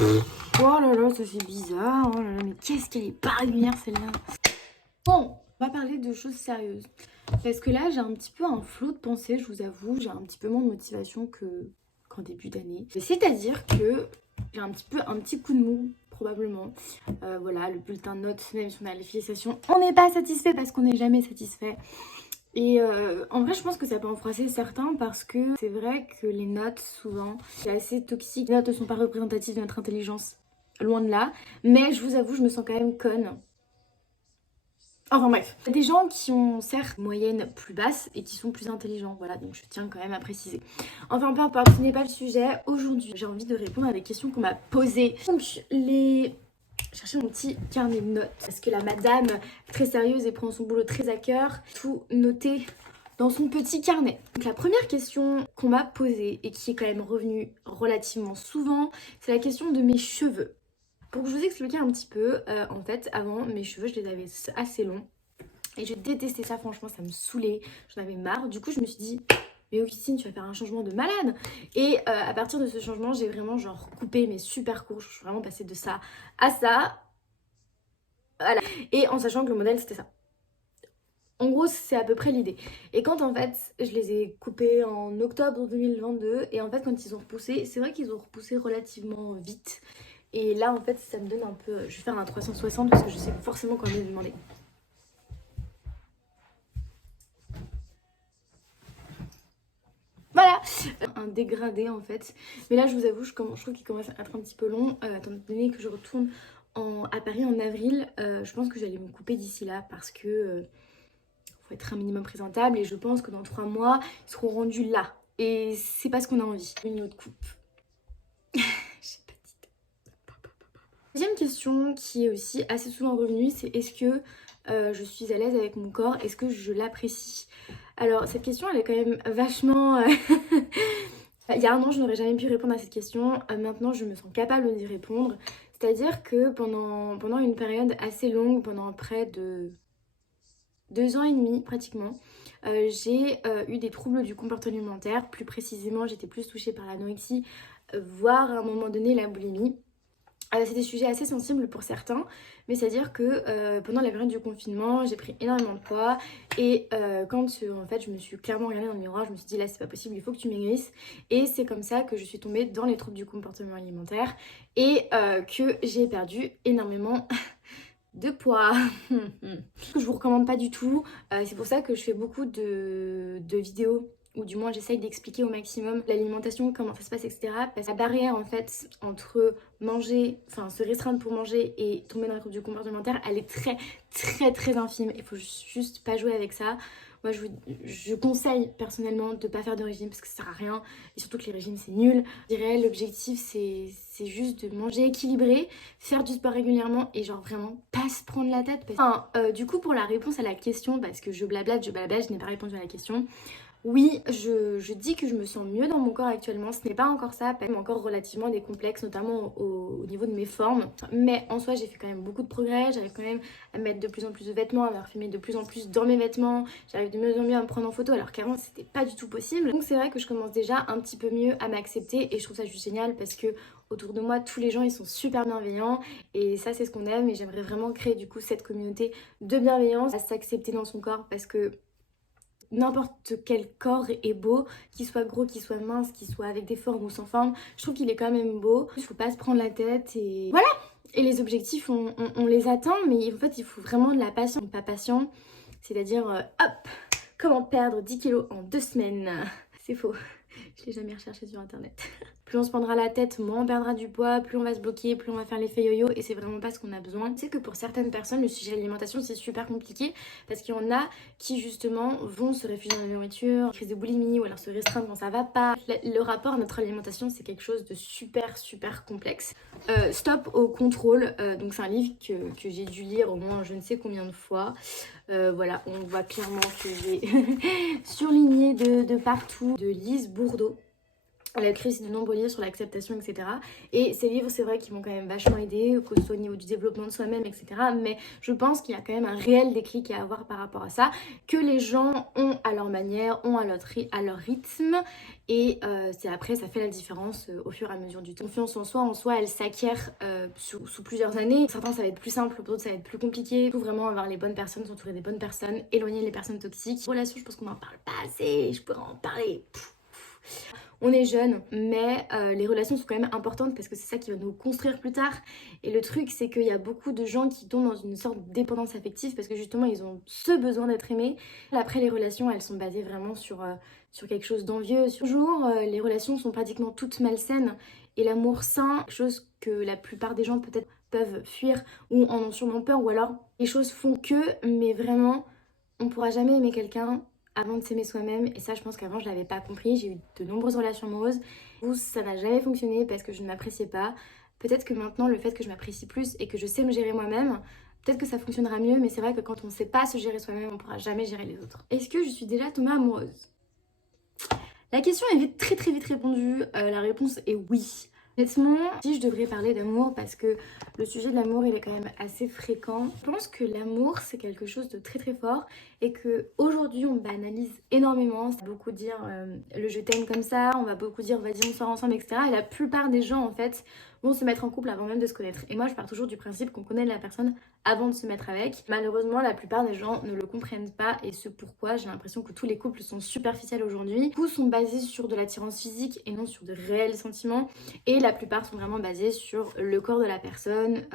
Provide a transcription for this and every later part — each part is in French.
Oh là là, ça fait bizarre. Oh là là, mais qu'est-ce qu'elle est pas régulière celle-là. Bon, on va parler de choses sérieuses. Parce que là, j'ai un petit peu un flot de pensée, je vous avoue. J'ai un petit peu moins de motivation qu'en début d'année. C'est-à-dire que j'ai un petit coup de mou, probablement. Voilà, le bulletin de notes, même si on a les félicitations, on n'est pas satisfait parce qu'on n'est jamais satisfait. Et en vrai, je pense que ça peut en froisser certains parce que c'est vrai que les notes, souvent, c'est assez toxique. Les notes ne sont pas représentatives de notre intelligence, loin de là. Mais je vous avoue, je me sens quand même conne. Enfin bref, il y a des gens qui ont certes une moyenne plus basse et qui sont plus intelligents, voilà, donc je tiens quand même à préciser. Enfin peu importe, ce n'est pas le sujet. Aujourd'hui, j'ai envie de répondre à des questions qu'on m'a posées. Donc j'ai cherché mon petit carnet de notes parce que la madame, très sérieuse et prend son boulot très à cœur, tout noté dans son petit carnet. Donc la première question qu'on m'a posée et qui est quand même revenue relativement souvent, c'est la question de mes cheveux. Pour que je vous explique un petit peu, en fait, avant, mes cheveux, je les avais assez longs. Et je détestais ça, franchement, ça me saoulait. J'en avais marre. Du coup, je me suis dit, mais Augustine, tu vas faire un changement de malade. Et à partir de ce changement, j'ai vraiment genre coupé mes super courts. Je suis vraiment passée de ça à ça. Voilà. Et en sachant que le modèle, c'était ça. En gros, c'est à peu près l'idée. Et quand en fait, je les ai coupés en octobre 2022, et en fait, quand ils ont repoussé, c'est vrai qu'ils ont repoussé relativement vite. Et là, en fait, ça me donne un peu... Je vais faire un 360 parce que je sais que forcément qu'on va me demander. Voilà, un dégradé en fait. Mais là, je vous avoue, je trouve qu'il commence à être un petit peu long. Étant donné que je retourne à Paris en avril, je pense que j'allais me couper d'ici là parce que faut être un minimum présentable. Et je pense que dans 3 mois, ils seront rendus là. Et c'est pas ce qu'on a envie. Une autre coupe. J'ai pas d'idée. Deuxième question qui est aussi assez souvent revenue, c'est est-ce que je suis à l'aise avec mon corps? Est-ce que je l'apprécie? Alors cette question elle est quand même vachement... Il y a un an je n'aurais jamais pu répondre à cette question, maintenant je me sens capable d'y répondre. C'est-à-dire que pendant une période assez longue, pendant près de 2 ans et demi pratiquement, j'ai eu des troubles du comportement alimentaire. Plus précisément j'étais plus touchée par l'anorexie, voire à un moment donné la boulimie. C'est des sujets assez sensibles pour certains, mais c'est-à-dire que pendant la période du confinement, j'ai pris énormément de poids et quand en fait je me suis clairement regardée dans le miroir, je me suis dit là c'est pas possible, il faut que tu maigrisses et c'est comme ça que je suis tombée dans les troubles du comportement alimentaire et que j'ai perdu énormément de poids. Je vous recommande pas du tout, c'est pour ça que je fais beaucoup de vidéos ou du moins j'essaye d'expliquer au maximum l'alimentation, comment ça se passe, etc. Parce que la barrière en fait entre manger, enfin se restreindre pour manger et tomber dans les troubles du comportement alimentaire, elle est très très très infime. Il faut juste pas jouer avec ça. Moi je conseille personnellement de pas faire de régime parce que ça sert à rien et surtout que les régimes c'est nul. Je dirais l'objectif c'est juste de manger équilibré, faire du sport régulièrement et genre vraiment pas se prendre la tête. Enfin, du coup pour la réponse à la question, parce que je blablate, je n'ai pas répondu à la question. Oui, je dis que je me sens mieux dans mon corps actuellement. Ce n'est pas encore ça, même encore relativement des complexes, notamment au niveau de mes formes. Mais en soi, j'ai fait quand même beaucoup de progrès. J'arrive quand même à mettre de plus en plus de vêtements, à me filmer de plus en plus dans mes vêtements. J'arrive de mieux en mieux à me prendre en photo, alors qu'avant, c'était pas du tout possible. Donc c'est vrai que je commence déjà un petit peu mieux à m'accepter et je trouve ça juste génial parce que autour de moi, tous les gens, ils sont super bienveillants et ça, c'est ce qu'on aime. Et j'aimerais vraiment créer du coup cette communauté de bienveillance, à s'accepter dans son corps parce que n'importe quel corps est beau, qu'il soit gros, qu'il soit mince, qu'il soit avec des formes ou sans forme, je trouve qu'il est quand même beau. Il faut pas se prendre la tête et voilà. Et les objectifs, on les atteint, mais en fait, il faut vraiment de la patience. Pas patient, c'est-à-dire, hop, comment perdre 10 kilos en 2 semaines. C'est faux, je l'ai jamais recherché sur internet. Plus on se prendra la tête, moins on perdra du poids, plus on va se bloquer, plus on va faire l'effet yo-yo et c'est vraiment pas ce qu'on a besoin. Tu sais que pour certaines personnes, le sujet de l'alimentation c'est super compliqué parce qu'il y en a qui justement vont se réfugier dans la nourriture, crise de boulimie ou alors se restreindre quand ça va pas. Le rapport à notre alimentation c'est quelque chose de super complexe. Stop au contrôle, donc c'est un livre que j'ai dû lire au moins je ne sais combien de fois. Voilà, on voit clairement que j'ai surligné de partout de Lise Bourdeau. Elle a écrit de nombreux livres sur l'acceptation, etc. Et ces livres, c'est vrai qu'ils m'ont quand même vachement aidé, que ce soit au niveau du développement de soi-même, etc. Mais je pense qu'il y a quand même un réel déclic à avoir par rapport à ça, que les gens ont à leur manière, ont à leur rythme. Et c'est après, ça fait la différence au fur et à mesure du temps. Confiance en soi, elle s'acquiert sous plusieurs années. Certains, ça va être plus simple, pour d'autres, ça va être plus compliqué. Il faut vraiment avoir les bonnes personnes, s'entourer des bonnes personnes, éloigner les personnes toxiques. Relation, je pense qu'on n'en parle pas assez, je pourrais en parler. On est jeune, mais les relations sont quand même importantes parce que c'est ça qui va nous construire plus tard. Et le truc, c'est qu'il y a beaucoup de gens qui tombent dans une sorte de dépendance affective parce que justement, ils ont ce besoin d'être aimés. Après, les relations, elles sont basées vraiment sur quelque chose d'envieux. Toujours, les relations sont pratiquement toutes malsaines. Et l'amour sain, quelque chose que la plupart des gens peut-être peuvent fuir ou en ont sûrement peur, ou alors les choses font que, mais vraiment, on pourra jamais aimer quelqu'un avant de s'aimer soi-même. Et ça, je pense qu'avant, je l'avais pas compris. J'ai eu de nombreuses relations amoureuses où ça n'a jamais fonctionné parce que je ne m'appréciais pas. Peut-être que maintenant, le fait que je m'apprécie plus et que je sais me gérer moi-même, peut-être que ça fonctionnera mieux. Mais c'est vrai que quand on ne sait pas se gérer soi-même, on pourra jamais gérer les autres. Est-ce que je suis déjà tombée amoureuse? La question est vite, très très vite répondue. La réponse est oui. Honnêtement, si je devrais parler d'amour, parce que le sujet de l'amour il est quand même assez fréquent, je pense que l'amour c'est quelque chose de très très fort et que aujourd'hui on banalise énormément. C'est beaucoup dire le je t'aime comme ça, on va beaucoup dire vas-y on sort ensemble, etc. Et la plupart des gens en fait vont se mettre en couple avant même de se connaître. Et moi je pars toujours du principe qu'on connaît la personne avant de se mettre avec. Malheureusement la plupart des gens ne le comprennent pas et ce pourquoi j'ai l'impression que tous les couples sont superficiels aujourd'hui. Tous sont basés sur de l'attirance physique et non sur de réels sentiments. Et la plupart sont vraiment basés sur le corps de la personne.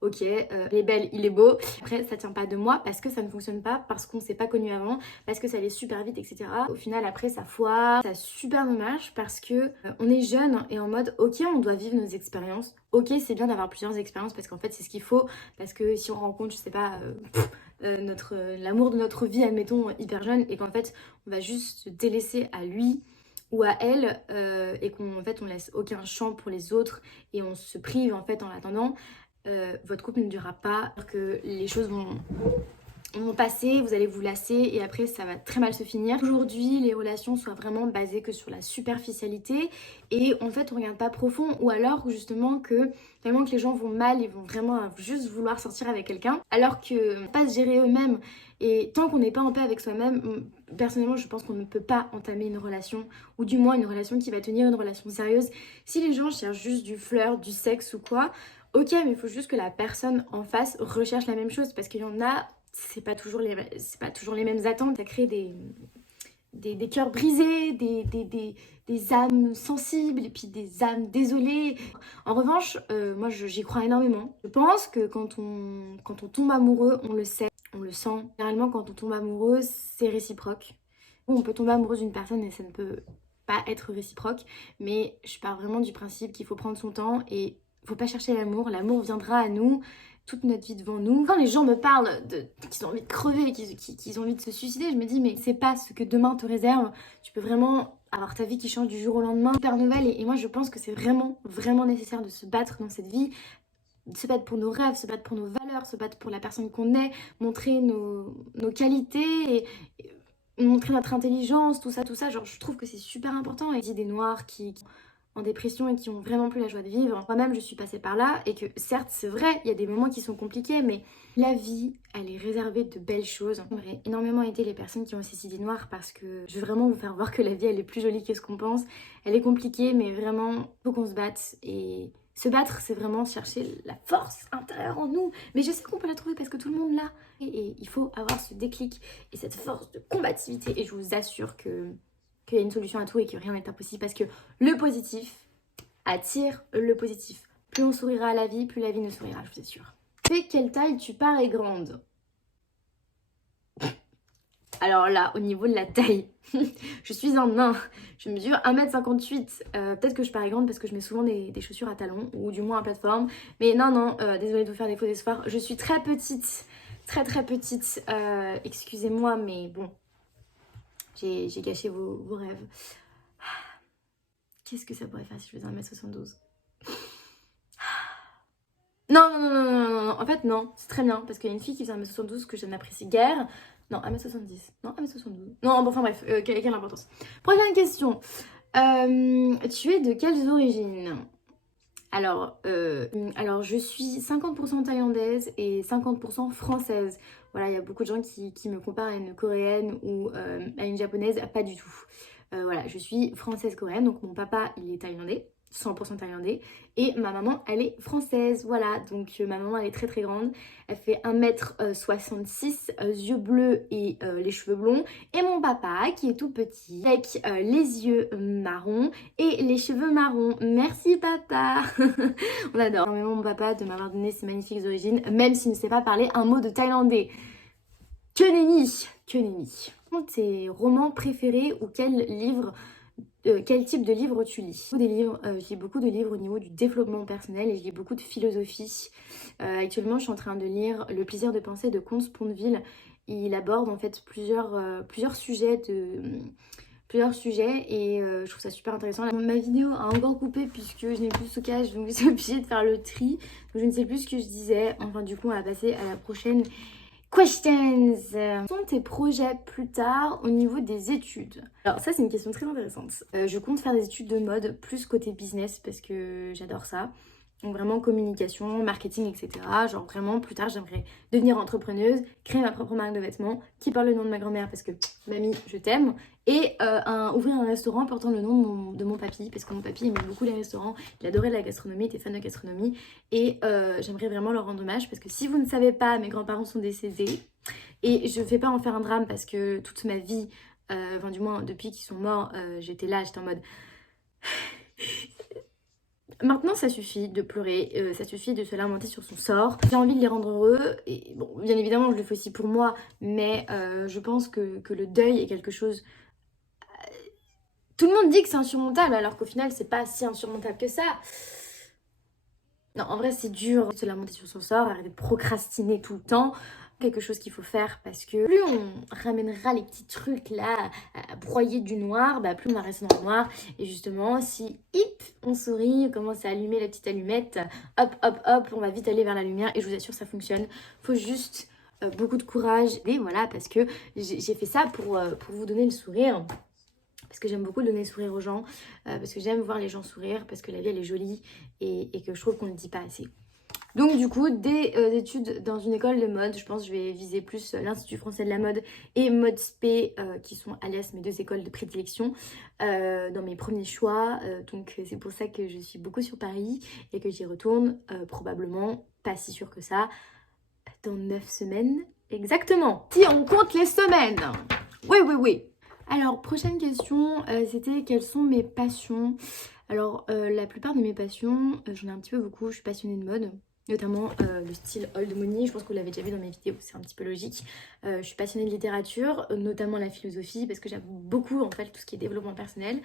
Ok, elle est belle, il est beau. Après, ça tient pas de moi parce que ça ne fonctionne pas, parce qu'on s'est pas connu avant, parce que ça allait super vite, etc. Au final, après, ça foire. C'est super dommage parce que on est jeune et en mode, ok, on doit vivre nos expériences. Ok, c'est bien d'avoir plusieurs expériences parce qu'en fait, c'est ce qu'il faut. Parce que si on rencontre, je sais pas, l'amour de notre vie, admettons, hyper jeune, et qu'en fait, on va juste se délaisser à lui ou à elle et qu'en fait on laisse aucun champ pour les autres et on se prive en fait en attendant, votre couple ne durera pas, que les choses vont passer, vous allez vous lasser et après ça va très mal se finir. Aujourd'hui les relations soient vraiment basées que sur la superficialité et en fait on regarde pas profond, ou alors justement que vraiment que les gens vont mal, ils vont vraiment juste vouloir sortir avec quelqu'un alors que pas se gérer eux-mêmes. Et tant qu'on n'est pas en paix avec soi-même, personnellement je pense qu'on ne peut pas entamer une relation, ou du moins une relation qui va tenir, une relation sérieuse. Si les gens cherchent juste du flirt, du sexe ou quoi, ok, mais il faut juste que la personne en face recherche la même chose parce qu'il y en a, c'est pas toujours les mêmes attentes. Ça crée des cœurs brisés, des âmes sensibles et puis des âmes désolées. En revanche, moi j'y crois énormément. Je pense que quand on tombe amoureux, on le sait, on le sent. Généralement, quand on tombe amoureux, c'est réciproque. On peut tomber amoureuse d'une personne et ça ne peut pas être réciproque, mais je pars vraiment du principe qu'il faut prendre son temps et faut pas chercher l'amour. L'amour viendra à nous toute notre vie devant nous. Quand les gens me parlent qu'ils ont envie de crever, qu'ils ont envie de se suicider, je me dis mais c'est pas ce que demain te réserve. Tu peux vraiment avoir ta vie qui change du jour au lendemain. Super nouvelle, et moi je pense que c'est vraiment vraiment nécessaire de se battre dans cette vie, de se battre pour nos rêves, se battre pour nos valeurs, se battre pour la personne qu'on est, montrer nos qualités et montrer notre intelligence, tout ça, genre je trouve que c'est super important. Et des noirs qui en dépression et qui ont vraiment plus la joie de vivre. Moi-même, je suis passée par là et que certes, c'est vrai, il y a des moments qui sont compliqués, mais la vie, elle est réservée de belles choses. J'aimerais énormément aider les personnes qui ont ces idées noires parce que je veux vraiment vous faire voir que la vie, elle est plus jolie que ce qu'on pense. Elle est compliquée, mais vraiment, il faut qu'on se batte. Et se battre, c'est vraiment chercher la force intérieure en nous. Mais je sais qu'on peut la trouver parce que tout le monde l'a. Et il faut avoir ce déclic et cette force de combativité. Et je vous assure qu'il y a une solution à tout et que rien n'est impossible parce que le positif attire le positif. Plus on sourira à la vie, plus la vie nous sourira, je vous assure. Fais quelle taille tu parais grande? Alors là, au niveau de la taille, je suis un nain. Je mesure 1m58. Peut-être que je parais grande parce que je mets souvent des chaussures à talons ou du moins à plateforme. Mais non, désolée de vous faire des faux espoirs. Je suis très petite, très très petite. Excusez-moi, mais bon, j'ai gâché vos rêves. Qu'est-ce que ça pourrait faire si je faisais 1m72? Non. En fait, non. C'est très bien. Parce qu'il y a une fille qui faisait 1m72 que je n'apprécie guère. Non, 1m70. Non, 1m72. Non, bon, enfin bref, quelle importance. Prochaine question. Tu es de quelles origines? Alors, je suis 50% thaïlandaise et 50% française. Voilà, il y a beaucoup de gens qui me comparent à une coréenne ou à une japonaise. Pas du tout. Voilà, je suis française-coréenne. Donc, mon papa, il est thaïlandais, 100% thaïlandais. Et ma maman, elle est française. Voilà, donc ma maman, elle est très très grande. Elle fait 1m66, yeux bleus et les cheveux blonds. Et mon papa, qui est tout petit, avec les yeux marrons et les cheveux marrons. Merci papa. On adore énormément mon papa de m'avoir donné ces magnifiques origines, même s'il ne sait pas parler un mot de thaïlandais. Que nenni, que nenni. Tes romans préférés ou quel type de livre tu lis? Je lis beaucoup de livres au niveau du développement personnel et je lis beaucoup de philosophie. Actuellement, je suis en train de lire Le plaisir de penser de Comte Sponville. Il aborde en fait plusieurs sujets et je trouve ça super intéressant. Ma vidéo a encore coupé puisque je n'ai plus de stockage, donc je suis obligée de faire le tri. Donc je ne sais plus ce que je disais. Enfin du coup on va passer à la prochaine questions. Quels sont tes projets plus tard au niveau des études? Alors ça c'est une question très intéressante. Je compte faire des études de mode plus côté business parce que j'adore ça. Donc vraiment communication, marketing, etc. Genre vraiment plus tard j'aimerais devenir entrepreneuse, créer ma propre marque de vêtements qui porte le nom de ma grand-mère parce que mamie je t'aime et ouvrir un restaurant portant le nom de mon papy parce que mon papy aimait beaucoup les restaurants, il adorait la gastronomie, il était fan de gastronomie et j'aimerais vraiment leur rendre hommage parce que si vous ne savez pas, mes grands-parents sont décédés et je ne fais pas en faire un drame parce que toute ma vie, enfin du moins depuis qu'ils sont morts, j'étais en mode... Maintenant, ça suffit de pleurer, ça suffit de se lamenter sur son sort. J'ai envie de les rendre heureux, et bon, bien évidemment, je le fais aussi pour moi, mais je pense que le deuil est quelque chose... Tout le monde dit que c'est insurmontable, alors qu'au final, c'est pas si insurmontable que ça. Non, en vrai, c'est dur de se lamenter sur son sort, arrêter de procrastiner tout le temps. Quelque chose qu'il faut faire parce que plus on ramènera les petits trucs là à broyer du noir, bah plus on va rester dans le noir. Et justement, si hip, on sourit, on commence à allumer la petite allumette, hop, hop, hop, on va vite aller vers la lumière. Et je vous assure, ça fonctionne. Faut juste beaucoup de courage. Et voilà, parce que j'ai fait ça pour vous donner le sourire. Parce que j'aime beaucoup donner le sourire aux gens, parce que j'aime voir les gens sourire, parce que la vie elle est jolie et que je trouve qu'on ne le dit pas assez. Donc du coup, des études dans une école de mode, je pense que je vais viser plus l'Institut français de la mode et Mode Spé, qui sont alias mes deux écoles de prédilection dans mes premiers choix. Donc c'est pour ça que je suis beaucoup sur Paris et que j'y retourne probablement, pas si sûr que ça, dans 9 semaines exactement. Si on compte les semaines. Oui, oui, oui. Alors, prochaine question, c'était quelles sont mes passions? Alors, la plupart de mes passions, j'en ai un petit peu beaucoup. Je suis passionnée de mode, notamment le style old money. Je pense que vous l'avez déjà vu dans mes vidéos, c'est un petit peu logique. Je suis passionnée de littérature, notamment la philosophie, parce que j'aime beaucoup en fait tout ce qui est développement personnel.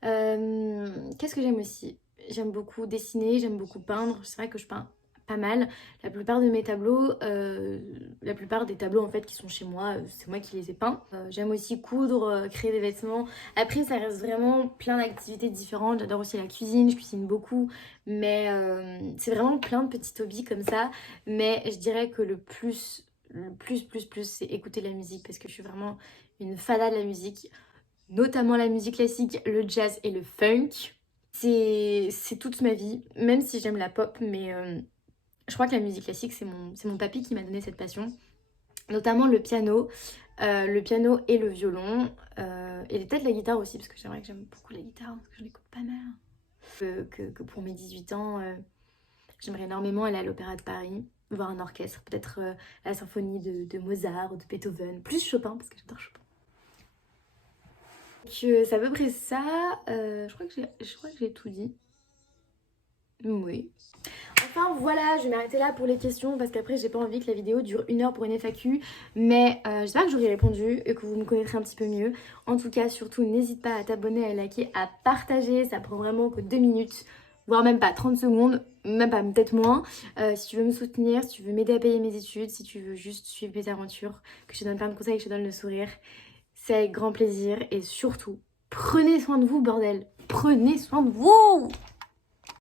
Qu'est-ce que j'aime aussi? J'aime beaucoup dessiner, j'aime beaucoup peindre. C'est vrai que je peins pas mal. La plupart de mes tableaux, la plupart des tableaux en fait qui sont chez moi, c'est moi qui les ai peints. J'aime aussi coudre, créer des vêtements. Après ça reste vraiment plein d'activités différentes. J'adore aussi la cuisine, je cuisine beaucoup. Mais c'est vraiment plein de petits hobbies comme ça. Mais je dirais que le plus, c'est écouter la musique parce que je suis vraiment une fada de la musique. Notamment la musique classique, le jazz et le funk. C'est toute ma vie, même si j'aime la pop, mais... je crois que la musique classique, c'est mon papy qui m'a donné cette passion. Notamment le piano et le violon. Et peut-être la guitare aussi, parce que c'est vrai que j'aime beaucoup la guitare, parce que j'en écoute pas mal. Que pour mes 18 ans, j'aimerais énormément aller à l'Opéra de Paris, voir un orchestre, peut-être la symphonie de Mozart ou de Beethoven. Plus Chopin, parce que j'adore Chopin. Donc c'est à peu près ça. Je crois que j'ai tout dit. Oui. Enfin voilà, je vais m'arrêter là pour les questions parce qu'après j'ai pas envie que la vidéo dure 1 heure pour une FAQ. Mais j'espère que j'aurai répondu et que vous me connaîtrez un petit peu mieux. En tout cas, surtout n'hésite pas à t'abonner, à liker, à partager. Ça prend vraiment que 2 minutes, voire même pas 30 secondes, même pas, peut-être moins. Si tu veux me soutenir, si tu veux m'aider à payer mes études, si tu veux juste suivre mes aventures, que je te donne plein de conseils, que je te donne le sourire, c'est avec grand plaisir. Et surtout, prenez soin de vous bordel, prenez soin de vous.